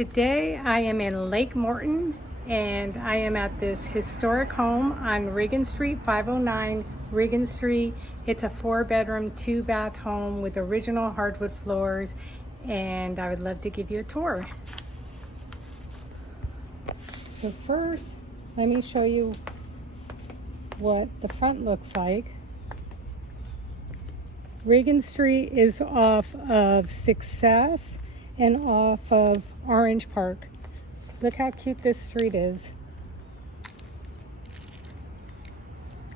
Today I am in Lake Morton and I am at this historic home on Reagan Street, 509 Reagan Street. It's a 4-bedroom, 2-bath home with original hardwood floors, and I would love to give you a tour. So first, let me show you what the front looks like. Reagan Street is off of Success and off of Orange Park. Look how cute this street is.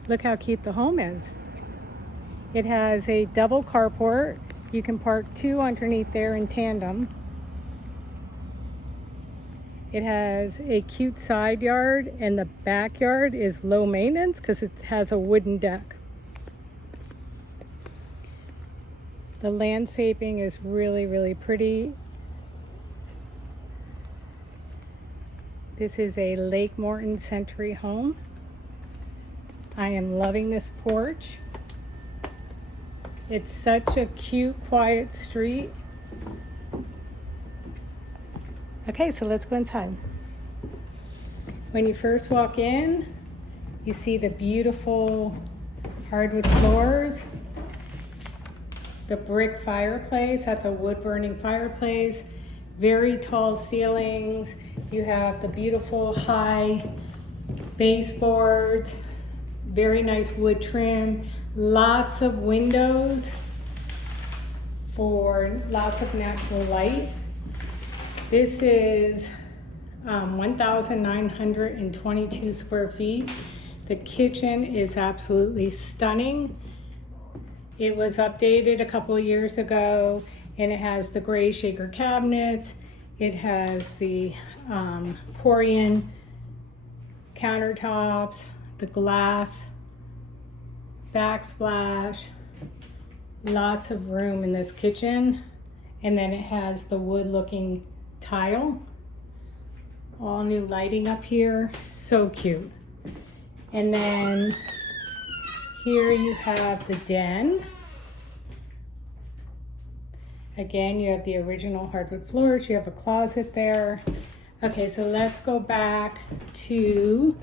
Look how cute the home is. It has a double carport. You can park 2 underneath there in tandem. It has a cute side yard, and the backyard is low maintenance because it has a wooden deck. The landscaping is really, really pretty. This is a Lake Morton Century home. I am loving this porch. It's such a cute, quiet street. Okay, so let's go inside. When you first walk in, you see the beautiful hardwood floors, the brick fireplace. That's a wood-burning fireplace. Very tall ceilings. You have the beautiful high baseboards, very nice wood trim, lots of windows for lots of natural light. This is 1,922 square feet. The kitchen is absolutely stunning. It was updated a couple of years ago, and it has the gray shaker cabinets. It has the Corian countertops, the glass backsplash, lots of room in this kitchen. And then it has the wood looking tile, all new lighting up here, so cute. And then here you have the den. Again, you have the original hardwood floors. You have a closet there. Okay, so let's go back to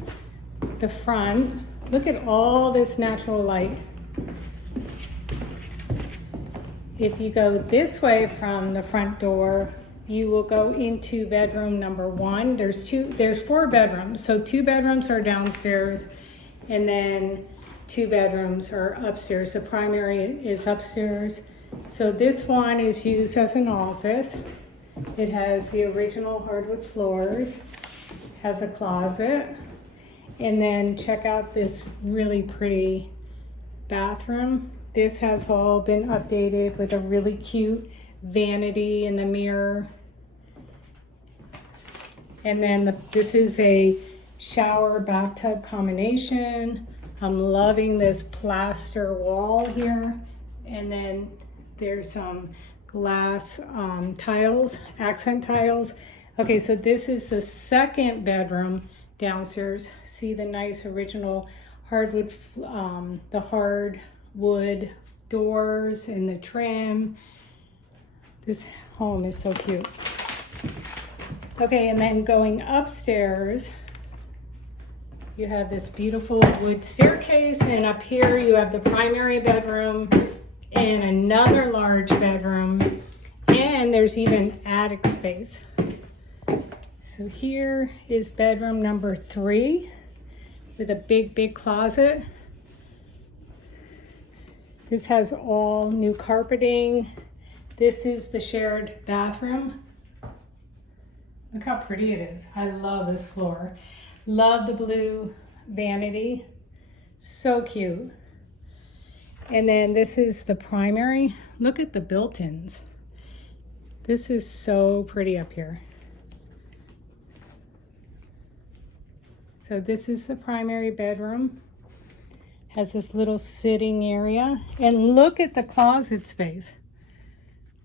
the front. Look at all this natural light. If you go this way from the front door, you will go into bedroom number 1. There's 4 bedrooms. So 2 bedrooms are downstairs, and then 2 bedrooms are upstairs. The primary is upstairs. So this one is used as an office. It has the original hardwood floors, has a closet, and then check out this really pretty bathroom. This has all been updated with a really cute vanity in the mirror. And then this is a shower bathtub combination. I'm loving this plaster wall here. And then there's some glass tiles, accent tiles. Okay, so this is the 2nd bedroom downstairs. See the nice original hardwood, the hardwood doors and the trim. This home is so cute. Okay, and then going upstairs, you have this beautiful wood staircase, and up here you have the primary bedroom and another large bedroom, and there's even attic space. So here is bedroom number 3 with a big closet. This has all new carpeting. This is the shared bathroom. Look how pretty it is. I love this floor. Love the blue vanity. So cute. And then this is the primary. Look at the built-ins. This is so pretty up here. So this is the primary bedroom. Has this little sitting area. And look at the closet space.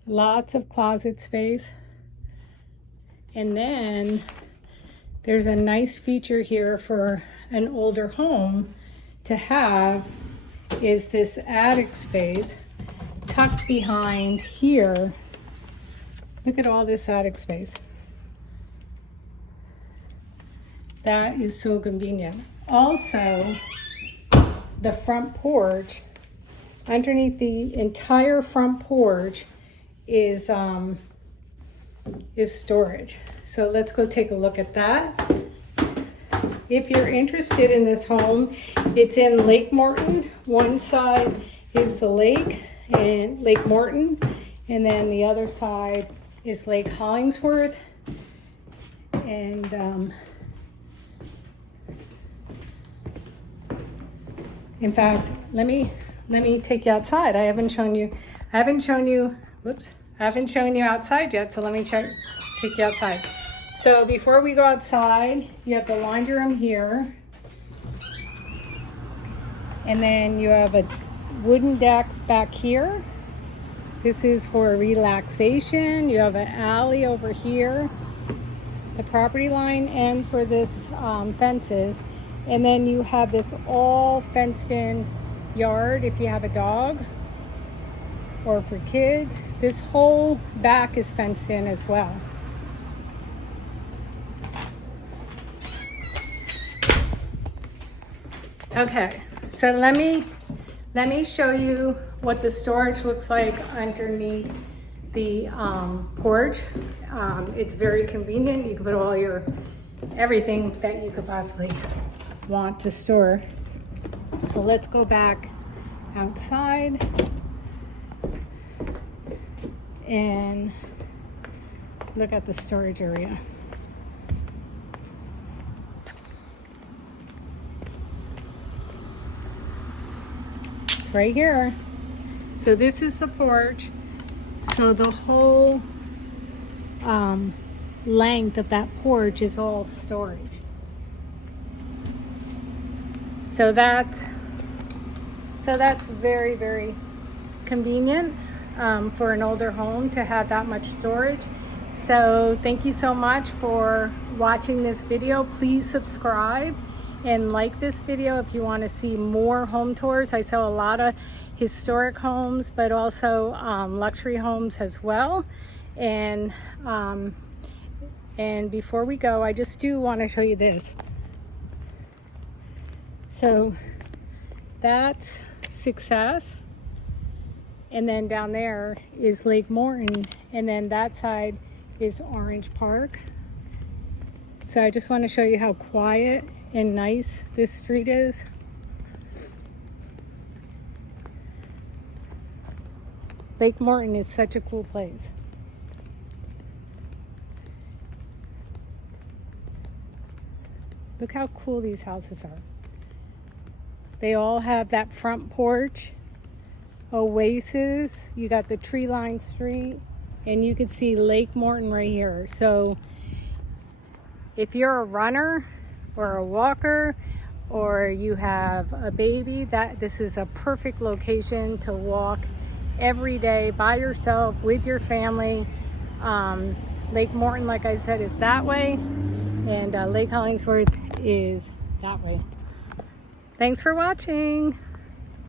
Lots of closet space. And then there's a nice feature here for an older home to have is this attic space tucked behind here. Look at all this attic space. That is so convenient. Also, the front porch, underneath the entire front porch is storage. So let's go take a look at that. If you're interested in this home, it's in Lake Morton. One side is the lake and Lake Morton, and then the other side is Lake Hollingsworth. And in fact, let me take you outside. I haven't shown you outside yet, so let me take you outside. So before we go outside, you have the laundry room here. And then you have a wooden deck back here. This is for relaxation. You have an alley over here. The property line ends where this fence is. And then you have this all fenced in yard if you have a dog or for kids. This whole back is fenced in as well. Okay, so let me show you what the storage looks like underneath the porch. It's very convenient. You can put all your everything that you could possibly want to store. So let's go back outside and look at the storage area. It's right here. So this is the porch. So the whole length of that porch is all storage. So that's very, very convenient for an older home to have that much storage. So thank you so much for watching this video. Please subscribe and like this video if you want to see more home tours. I sell a lot of historic homes, but also luxury homes as well. And before we go, I just do want to show you this. So that's Success, and then down there is Lake Morton, and then that side is Orange Park. So I just want to show you how quiet and nice this street is. Lake Morton is such a cool place. Look how cool these houses are. They all have that front porch, oasis. You got the tree-lined street, and you can see Lake Morton right here. So if you're a runner or a walker, or you have a baby, this is a perfect location to walk every day by yourself with your family. Lake Morton, like I said, is that way, and Lake Hollingsworth is that way. Thanks for watching.